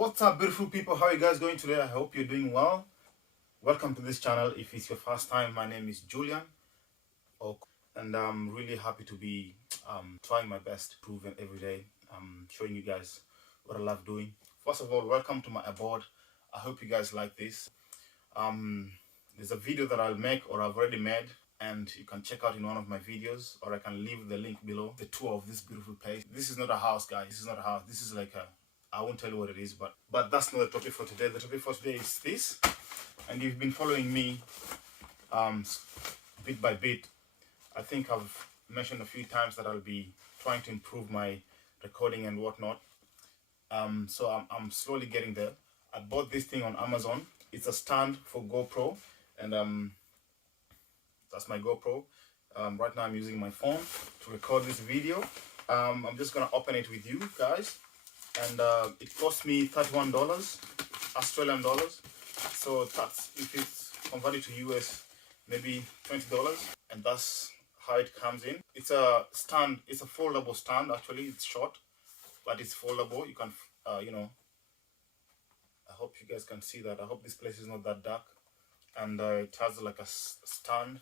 What's up, beautiful people? How are you guys going today? I hope you're doing well. Welcome to this channel. If it's your first time, my name is Julian, and I'm really happy to be trying my best to improve every day. Showing you guys what I love doing. First of all, welcome to my abode. I hope you guys like this. There's a video that I'll make or I've already made, and you can check out in one of my videos, or I can leave the link below, the tour of this beautiful place. This is not a house, guys. This is not a house. This is like I won't tell you what it is, but that's not the topic for today. The topic for today is this, and you've been following me bit by bit. I think I've mentioned a few times that I'll be trying to improve my recording and whatnot. So I'm slowly getting there. I bought this thing on Amazon. It's a stand for GoPro, and that's my GoPro. Right now I'm using my phone to record this video. I'm just gonna open it with you guys, and it cost me $31 Australian dollars. So that's, if it's converted to US, maybe $20, and that's how it comes in. It's a stand. It's a foldable stand. Actually, it's short, but it's foldable. You can, you know. I hope you guys can see that. I hope this place is not that dark, and it has like a stand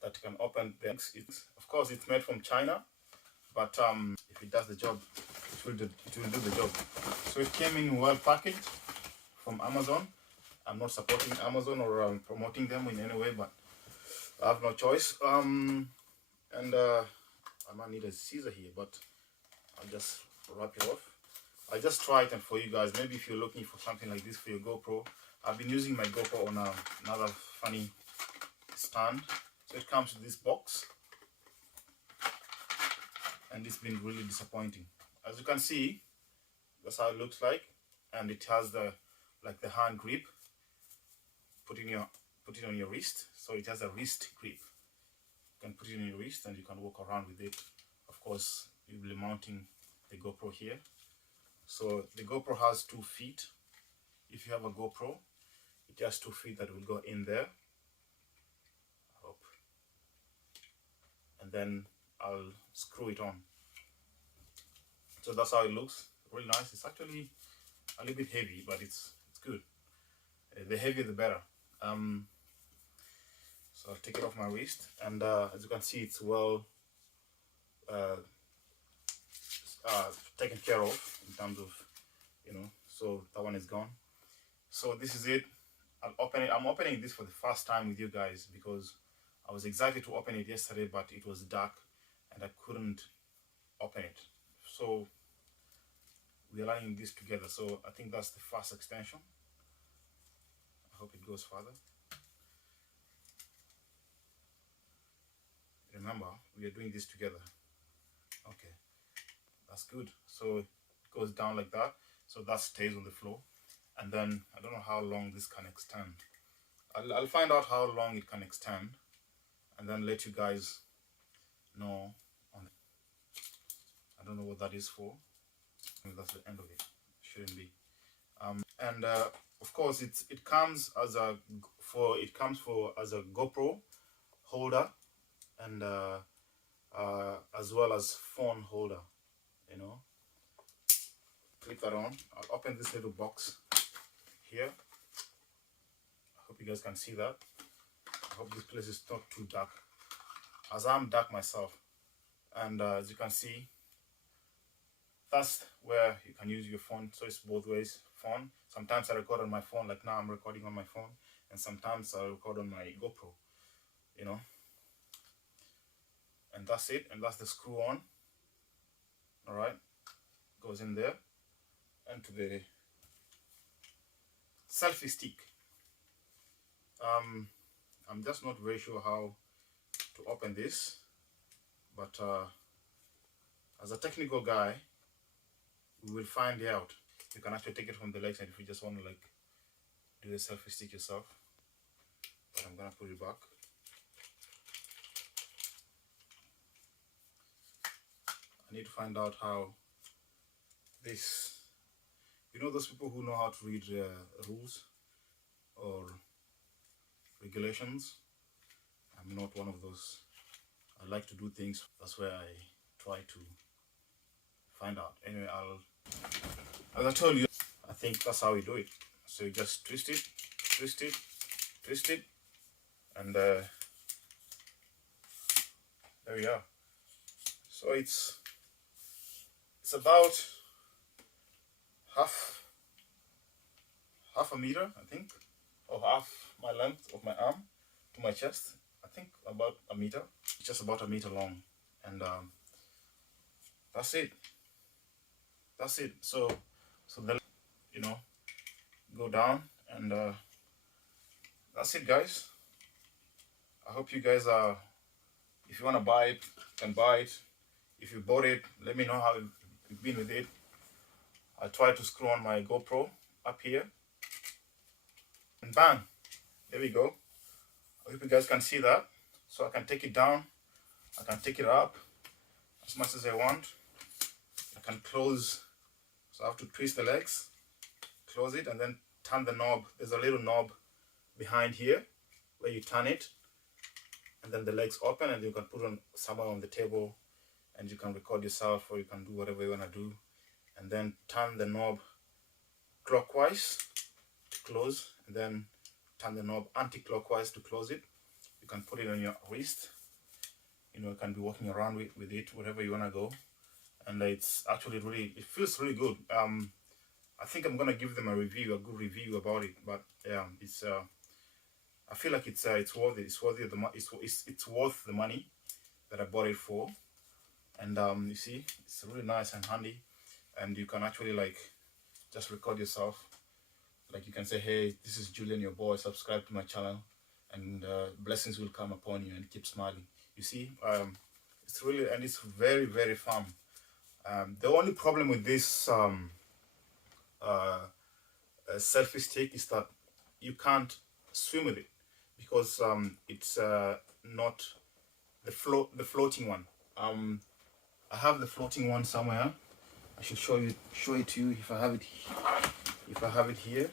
that you can open. Of course, it's made from China, but if it does the job, it will do the job. So it came in well packaged from Amazon. I'm not supporting Amazon or promoting them in any way, but I have no choice. I might need a scissor here, but I'll just wrap it off. I just try it, and for you guys, maybe if you're looking for something like this for your GoPro, I've been using my GoPro on another funny stand. So it comes with this box, and it's been really disappointing. As you can see, that's how it looks like, and it has the hand grip. Put it on your wrist, so it has a wrist grip. You can put it on your wrist, and you can walk around with it. Of course, you'll be mounting the GoPro here. So the GoPro has 2 feet. If you have a GoPro, it has 2 feet that will go in there. I hope. And then I'll screw it on. So that's how it looks. Really nice. It's actually a little bit heavy, but it's good. The heavier the better. So I'll take it off my wrist, and as you can see, it's well taken care of in terms of, you know. So that one is gone. So this is it. I'll open it. I'm opening this for the first time with you guys because I was excited to open it yesterday, but it was dark and I couldn't open it. So we're learning this together. So I think that's the first extension. I hope it goes further. Remember, we are doing this together. Okay, that's good. So it goes down like that, so that stays on the floor. And then I don't know how long this can extend. I'll find out how long it can extend, and then let you guys know. I don't know what that is for. I think that's the end of it. Shouldn't be. Of course, it comes as a GoPro holder, and as well as phone holder. You know, click that on. I'll open this little box here. I hope you guys can see that. I hope this place is not too dark, as I'm dark myself. And as you can see, that's where you can use your phone. So it's both ways. Phone. Sometimes I record on my phone, like now I'm recording on my phone, and sometimes I record on my GoPro. You know. And that's it. And that's the screw on. All right. Goes in there, and to the selfie stick. I'm just not very sure how to open this, but as a technical guy, we will find out. You can actually take it from the legs, and if you just want to like do the selfie stick yourself. But I'm gonna put it back. I need to find out how this, you know, those people who know how to read rules or regulations. I'm not one of those. I like to do things. That's where I try to find out. Anyway, as I told you, I think that's how we do it. So you just twist it, twist it, twist it, and there we are. So it's about half a meter, I think, or half my length of my arm to my chest. I think about a meter, just about a meter long, and that's it. That's it. So then, you know, go down, and that's it, guys. I hope you guys are. If you want to buy it, you can buy it. If you bought it, let me know how you've been with it. I tried to screw on my GoPro up here, and bang, there we go. I hope you guys can see that. So I can take it down, I can take it up as much as I want. I can close, so I have to twist the legs, close it, and then turn the knob. There's a little knob behind here where you turn it, and then the legs open, and you can put on somewhere on the table, and you can record yourself, or you can do whatever you want to do, and then turn the knob clockwise to close, and then turn the knob anti-clockwise to close it. You can put it on your wrist, you know, you can be walking around with it wherever you want to go, and it's actually really, it feels really good. I think I'm gonna give them a good review about it, but yeah, it's I feel like it's worth it. It's worth it. It's worth the money that I bought it for, and you see, it's really nice and handy, and you can actually like just record yourself. Like you can say, hey, this is Julian, your boy, subscribe to my channel, and blessings will come upon you, and keep smiling. You see, it's really, and it's very, very fun. The only problem with this selfie stick is that you can't swim with it, because it's not the floating one. I have the floating one somewhere. I should show it to you if I have it here,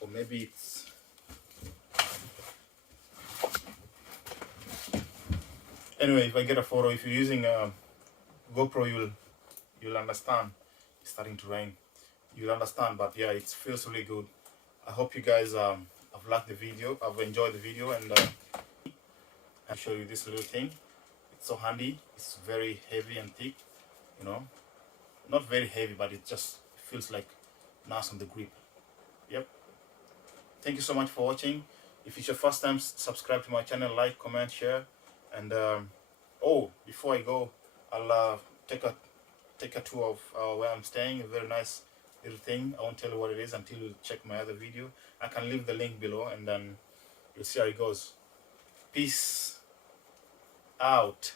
or maybe it's anyway. If I get a photo, if you're using a GoPro, you'll understand. It's starting to rain. You'll understand, but yeah, it feels really good. I hope you guys have liked the video. I've enjoyed the video, and I'll show you this little thing. It's so handy. It's very heavy and thick, you know, not very heavy, but it just feels like nice on the grip. Yep. Thank you so much for watching. If it's your first time, subscribe to my channel, like, comment, share, and oh, before I go, I'll take a tour of where I'm staying. A very nice little thing. I won't tell you what it is until you check my other video. I can leave the link below, and then you'll see how it goes. Peace out.